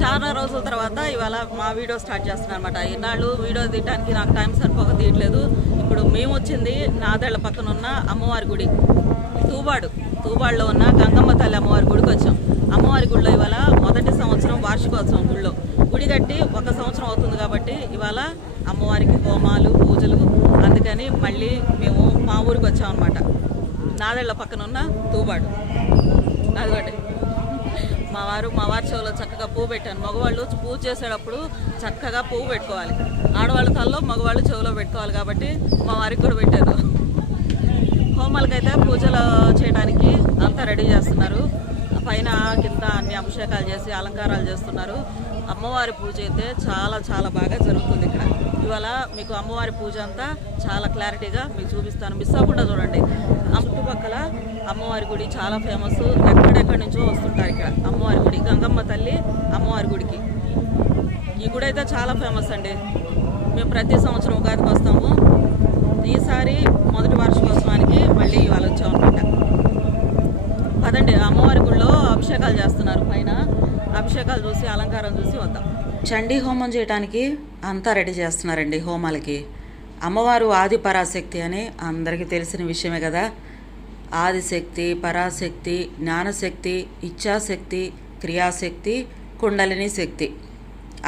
చాలా రోజుల తర్వాత ఇవాళ మా వీడియో స్టార్ట్ చేస్తున్నాను అనమాట ఇన్నాళ్ళు వీడియో తీయడానికి నాకు టైం సరిపోక తీయట్లేదు. ఇప్పుడు మేము వచ్చింది నాదేళ్ళ పక్కన ఉన్న అమ్మవారి గుడి. తూబాడు. తూబాడులో ఉన్న గంగమ్మ తల్లి అమ్మవారి గుడికి వచ్చాం. అమ్మవారి గుడిలో ఇవాళ మొదటి సంవత్సరం వార్షికోత్సవం గుడిలో గుడి కట్టి ఒక సంవత్సరం అవుతుంది కాబట్టి ఇవాళ అమ్మవారికి హోమాలు పూజలు అందుకని మళ్ళీ మేము మా ఊరికి వచ్చాం అనమాట నాదేళ్ళ పక్కన ఉన్న తూబాడు అదొకటి మా వారు మా వారి చెవులో చక్కగా పువ్వు పెట్టాను. మగవాళ్ళు పూజ చేసేటప్పుడు చక్కగా పువ్వు పెట్టుకోవాలి. ఆడవాళ్ళ తల్లో మగవాళ్ళు చెవులో పెట్టుకోవాలి కాబట్టి మా వారికి కూడా పెట్టారు. హోమాలకైతే పూజలు చేయడానికి అంతా రెడీ చేస్తున్నారు. పైన కింద అన్ని అభిషేకాలు చేసి అలంకారాలు చేస్తున్నారు. అమ్మవారి పూజ అయితే చాలా చాలా బాగా జరుగుతుంది. ఇవాళ మీకు అమ్మవారి పూజ అంతా చాలా క్లారిటీగా మీకు చూపిస్తాను. మిస్ అవ్వకుండా చూడండి. చుట్టుపక్కల అమ్మవారి గుడి చాలా ఫేమస్. ఎక్కడెక్కడి నుంచో వస్తుంటారు ఇక్కడ అమ్మవారి గుడి. గంగమ్మ తల్లి అమ్మవారి గుడికి. ఈ గుడి అయితే చాలా ఫేమస్ అండి. మేము ప్రతి సంవత్సరం ఉగాదికి వస్తాము. ఈసారి మొదటి వార్షికోత్సవానికి మళ్ళీ ఇవాళ వచ్చాం అనమాట పదండి అమ్మవారి గుడిలో అభిషేకాలు చేస్తున్నారు. పైన అభిషేకాలు చూసి అలంకారం చూసి వద్దాం. చండీ హోమం చేయడానికి అంతా రెడీ చేస్తున్నారండి హోమాలకి. అమ్మవారు ఆది పరాశక్తి అని అందరికీ తెలిసిన విషయమే కదా. ఆదిశక్తి పరాశక్తి జ్ఞానశక్తి ఇచ్ఛాశక్తి క్రియాశక్తి కుండలిని శక్తి.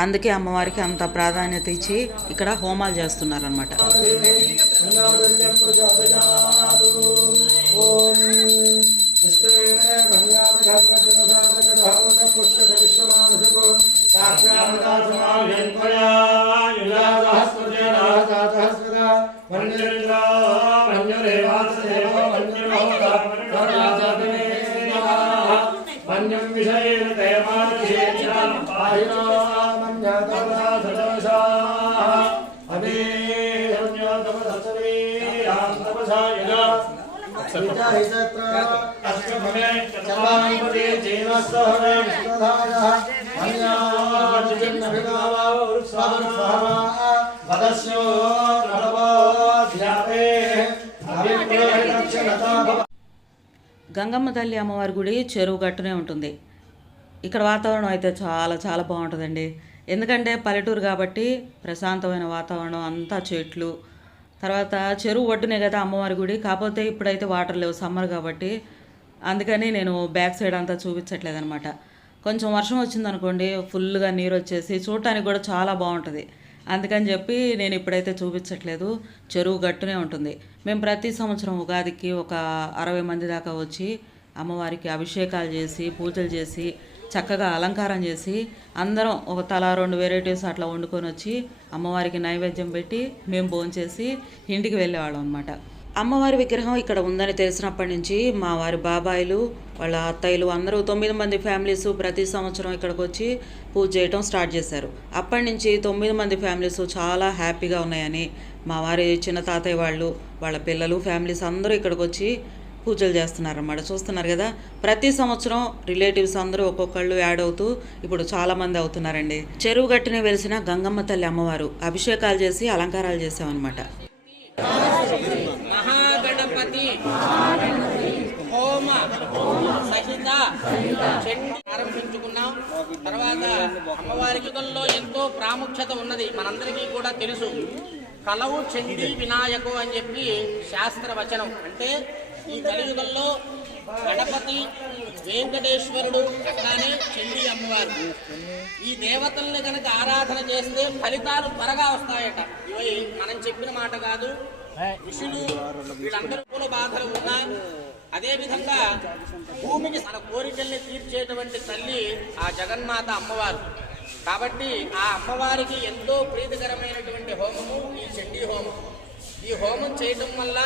అందుకే అమ్మవారికి అంత ప్రాధాన్యత ఇచ్చి ఇక్కడ హోమాలు చేస్తున్నారనమాట గంగమ్మ తల్లి అమ్మవారి గుడి చెరువు గట్టునే ఉంటుంది. ఇక్కడ వాతావరణం అయితే చాలా చాలా బాగుంటుందండి. ఎందుకంటే పల్లెటూరు కాబట్టి ప్రశాంతమైన వాతావరణం అంతా చెట్లు తర్వాత చెరువు ఒడ్డునే కదా అమ్మవారి గుడి. కాకపోతే ఇప్పుడైతే వాటర్ లేవు సమ్మర్ కాబట్టి. అందుకని నేను బ్యాక్ సైడ్ అంతా చూపించట్లేదు అనమాట కొంచెం వర్షం వచ్చిందనుకోండి ఫుల్గా నీరు వచ్చేసి చూడటానికి కూడా చాలా బాగుంటుంది. అందుకని చెప్పి నేను ఇప్పుడైతే చూపించట్లేదు. చెరువు గట్టునే ఉంటుంది. మేము ప్రతి సంవత్సరం ఉగాదికి ఒక అరవై మంది దాకా వచ్చి అమ్మవారికి అభిషేకాలు చేసి పూజలు చేసి చక్కగా అలంకారం చేసి అందరం ఒక తల రెండు వెరైటీస్ అట్లా వండుకొని వచ్చి అమ్మవారికి నైవేద్యం పెట్టి మేము భోంచేసి ఇంటికి వెళ్ళేవాళ్ళం అనమాట అమ్మవారి విగ్రహం ఇక్కడ ఉందని తెలిసినప్పటి నుంచి మా వారి బాబాయిలు వాళ్ళ అత్తయ్యలు అందరూ తొమ్మిది మంది ఫ్యామిలీస్ ప్రతి సంవత్సరం ఇక్కడికి వచ్చి పూజ చేయటం స్టార్ట్ చేశారు. అప్పటి నుంచి తొమ్మిది మంది ఫ్యామిలీస్ చాలా హ్యాపీగా ఉన్నాయని మా వారి చిన్న తాతయ్య వాళ్ళు వాళ్ళ పిల్లలు ఫ్యామిలీస్ అందరూ ఇక్కడికి వచ్చి పూజలు చేస్తున్నారన్నమాట. చూస్తున్నారు కదా ప్రతి సంవత్సరం రిలేటివ్స్ అందరూ ఒక్కొక్కళ్ళు యాడ్ అవుతూ ఇప్పుడు చాలామంది అవుతున్నారండి. చెరువు గట్టున వెలిసిన గంగమ్మ తల్లి అమ్మవారు అభిషేకాలు చేసి అలంకారాలు చేసామన్నమాట మహాగణపతి. హోమ. సహిత. చండి ఆరంభించుకున్నాం. తర్వాత అమ్మవారి యుగంలో ఎంతో ప్రాముఖ్యత ఉన్నది. మనందరికీ కూడా తెలుసు. కలవు చండీ వినాయకు అని చెప్పి శాస్త్రవచనం. అంటే ఈ కలియుగంలో గణపతి వెంకటేశ్వరుడు అట్లానే చండీ అమ్మవారు. ఈ దేవతల్ని కనుక ఆరాధన చేస్తే ఫలితాలు త్వరగా వస్తాయట. ఇవి మనం చెప్పిన మాట కాదు. ఋషులు వీళ్ళందరూ కూడా బాధలు ఉన్నా అదేవిధంగా భూమికి తన కోరికల్ని తీర్చేటువంటి తల్లి ఆ జగన్మాత అమ్మవారు. కాబట్టి ఆ అమ్మవారికి ఎంతో ప్రీతికరమైనటువంటి హోమము ఈ చండీ హోమం. ఈ హోమం చేయటం వల్ల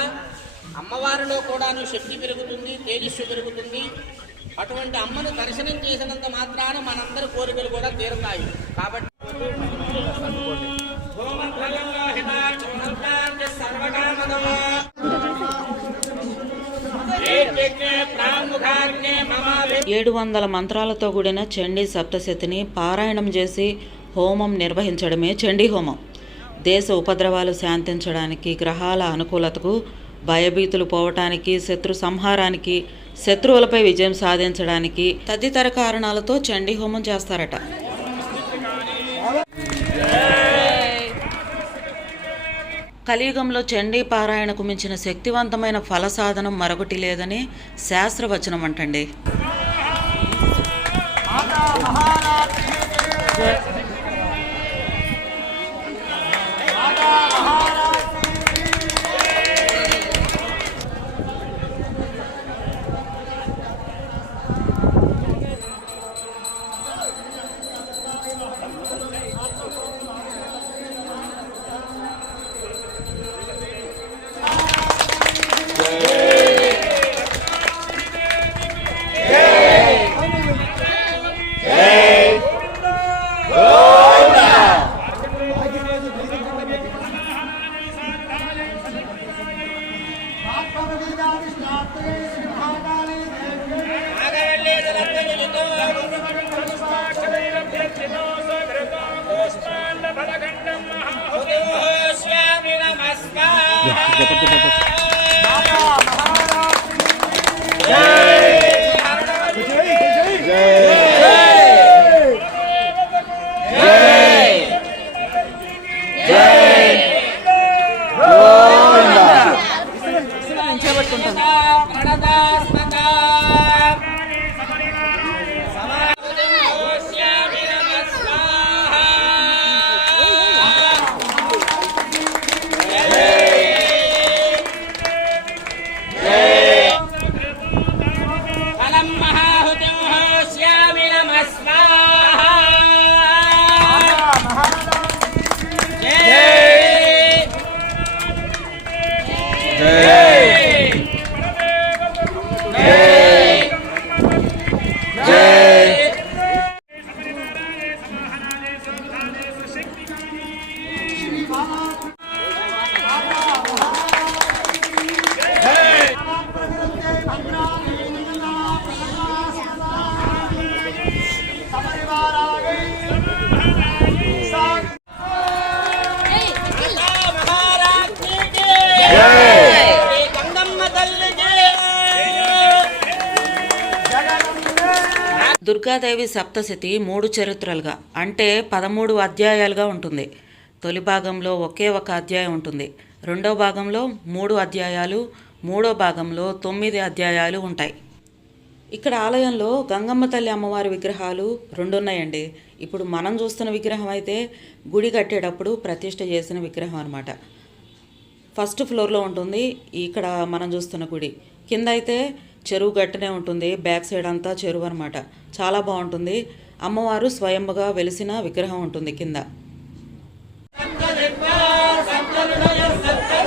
అమ్మవారిలో కూడాను శక్తి పెరుగుతుంది తేజస్సు పెరుగుతుంది. అటువంటి అమ్మను దర్శనం చేసినంత మాత్రాన మనందరి కోరికలు కూడా తీరుతాయి. కాబట్టి ఏడు వందల మంత్రాలతో కూడిన చండీ సప్తశతిని పారాయణం చేసి హోమం నిర్వహించడమే చండీ హోమం. దేశ ఉపద్రవాలు శాంతించడానికి గ్రహాల అనుకూలతకు భయభీతులు పోవటానికి శత్రు సంహారానికి శత్రువులపై విజయం సాధించడానికి తదితర కారణాలతో చండీ హోమం చేస్తారట. కలియుగంలో చండీ పారాయణకు మించిన శక్తివంతమైన ఫల సాధనం మరొకటి లేదని శాస్త్రవచనం అంటండి. ఫలం దుర్గాదేవి సప్తశతి మూడు చరిత్రలుగా అంటే పదమూడు అధ్యాయాలుగా ఉంటుంది. తొలి భాగంలో ఒకే ఒక అధ్యాయం ఉంటుంది. రెండో భాగంలో మూడు అధ్యాయాలు మూడో భాగంలో తొమ్మిది అధ్యాయాలు ఉంటాయి. ఇక్కడ ఆలయంలో గంగమ్మ తల్లి అమ్మవారి విగ్రహాలు రెండు ఉన్నాయండి ఇప్పుడు మనం చూస్తున్న విగ్రహం అయితే గుడి కట్టేటప్పుడు ప్రతిష్ట చేసిన విగ్రహం అనమాట ఫస్ట్ ఫ్లోర్లో ఉంటుంది. ఇక్కడ మనం చూస్తున్న గుడి. కింద అయితే చెరువు గట్టనే ఉంటుంది బ్యాక్ సైడ్ అంతా చెరువు అనమాట చాలా బాగుంటుంది. అమ్మవారు స్వయంగా వెలిసిన విగ్రహం ఉంటుంది కింద.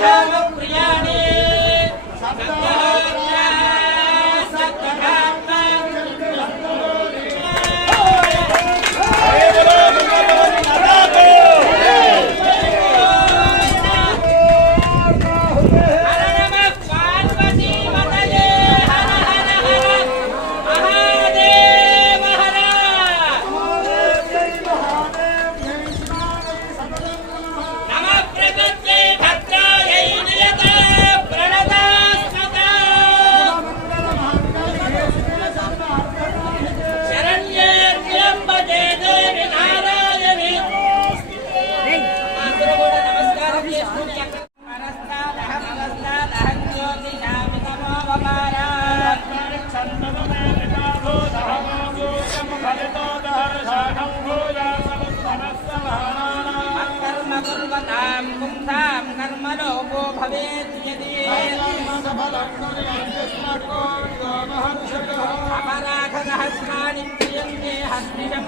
హర మత్కర్మ కుర్వతాం పుంసాం కర్మ లోపో భవేత్ యది అపరాధ సహస్రాణి క్రియంతే హస్తిషం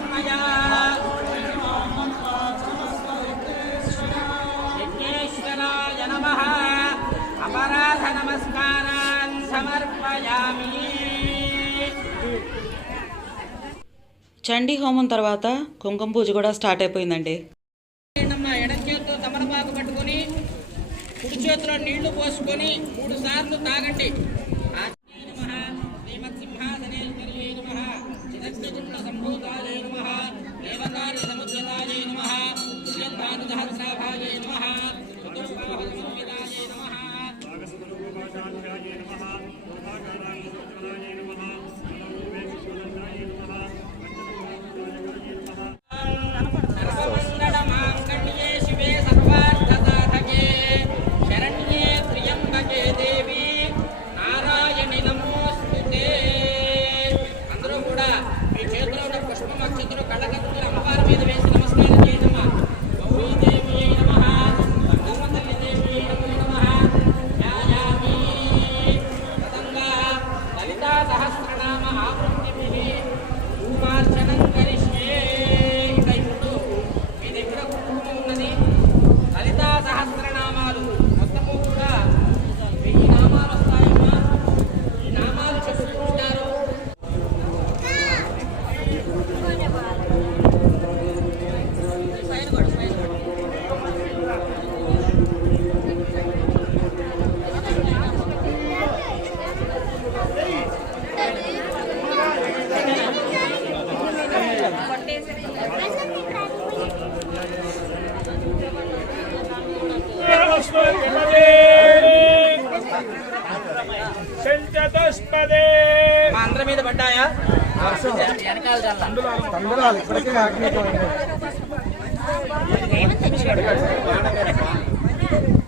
చండీ హోమం తర్వాత కుంకుమ పూజ కూడా స్టార్ట్ అయిపోయిందండి. ఎడం చేతితో తమలపాకు పట్టుకొని కుడి చేతిలో నీళ్ళు పోసుకొని మూడు సార్లు తాగండి.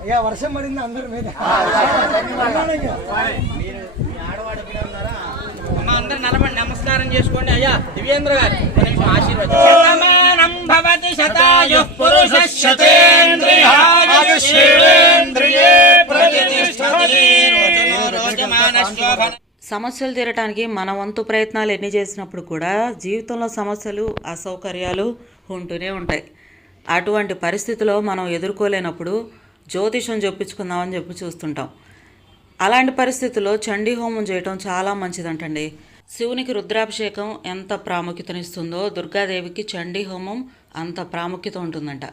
అయ్యా వర్షం పడింది అందరి మీద. అమ్మ అందరు నిలబడి నమస్కారం చేసుకోండి. అయ్యా దివ్యేంద్ర గారు శతాయు పురుష శతేంద్రియాయుష్యేంద్రియే ప్రతిష్టతి రోచమాన శోభన సమస్యలు తీరటానికి మన వంతు ప్రయత్నాలు ఎన్ని చేసినప్పుడు కూడా జీవితంలో సమస్యలు అసౌకర్యాలు ఉంటూనే ఉంటాయి. అటువంటి పరిస్థితిలో మనం ఎదుర్కోలేనప్పుడు జ్యోతిషం చెప్పించుకుందామని చెప్పి చూస్తుంటాం. అలాంటి పరిస్థితుల్లో చండీ హోమం చేయటం చాలా మంచిదంటండి. శివునికి రుద్రాభిషేకం ఎంత ప్రాముఖ్యతనిస్తుందో దుర్గాదేవికి చండీ హోమం అంత ప్రాముఖ్యత ఉంటుందంట.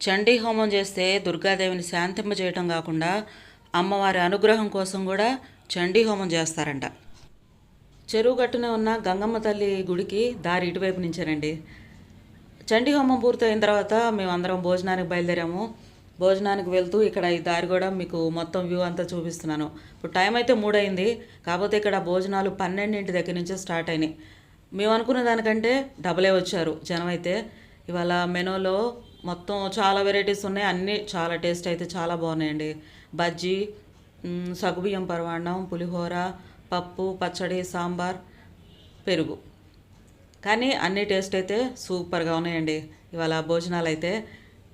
చండీ హోమం చేస్తే దుర్గాదేవిని శాంతింపజేయటం కాకుండా అమ్మవారి అనుగ్రహం కోసం కూడా చండీ హోమం చేస్తారంట. చెరువు గట్టున ఉన్న గంగమ్మ తల్లి గుడికి దారి ఇటువైపు నుంచేనండి చండీ హోమం పూర్తయిన తర్వాత మేము అందరం భోజనానికి బయలుదేరాము. భోజనానికి వెళ్తూ ఇక్కడ ఈ దారి కూడా మీకు మొత్తం వ్యూ అంతా చూపిస్తున్నాను. ఇప్పుడు టైం అయితే మూడైంది కాకపోతే ఇక్కడ భోజనాలు పన్నెండింటి దగ్గర నుంచే స్టార్ట్ అయినాయి. మేము అనుకున్న దానికంటే డబలే వచ్చారు జనం అయితే. ఇవాళ మెనూలో మొత్తం చాలా వెరైటీస్ ఉన్నాయి. అన్నీ చాలా టేస్ట్ అయితే చాలా బాగున్నాయండి. బజ్జీ సగుబియ్యం సగ్గుబియ్యం పరమాన్నం పులిహోర పప్పు పచ్చడి సాంబార్ పెరుగు. కానీ అన్ని టేస్ట్ అయితే సూపర్గా ఉన్నాయండి. ఇవాళ భోజనాలు అయితే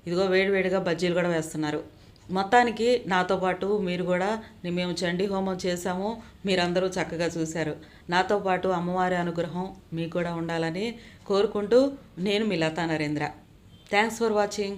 ఇదిగో వేడివేడిగా బజ్జీలు కూడా వేస్తున్నారు. మొత్తానికి నాతో పాటు మీరు కూడా మేము చండీ హోమం చేశాము మీరందరూ చక్కగా చూశారు. నాతో పాటు అమ్మవారి అనుగ్రహం మీకు కూడా ఉండాలని కోరుకుంటూ నేను మీ Latha Narendra. Thanks for watching.